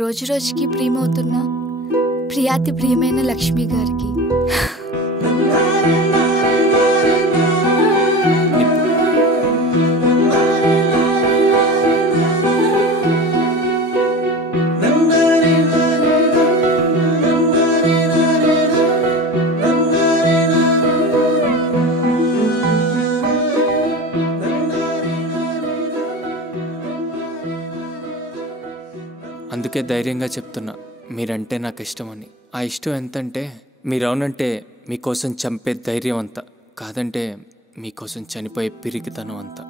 రోజు రోజుకి ప్రియమవుతున్న ప్రియాతి ప్రియమైన లక్ష్మి గారికి. అందుకే ధైర్యంగా చెప్తున్నా, మీరంటే నాకు ఇష్టమని. ఆ ఇష్టం ఎంతంటే మీరవునంటే మీకోసం చంపే ధైర్యం అంతా, కాదంటే మీకోసం చనిపోయే పిరికితనం అంతా.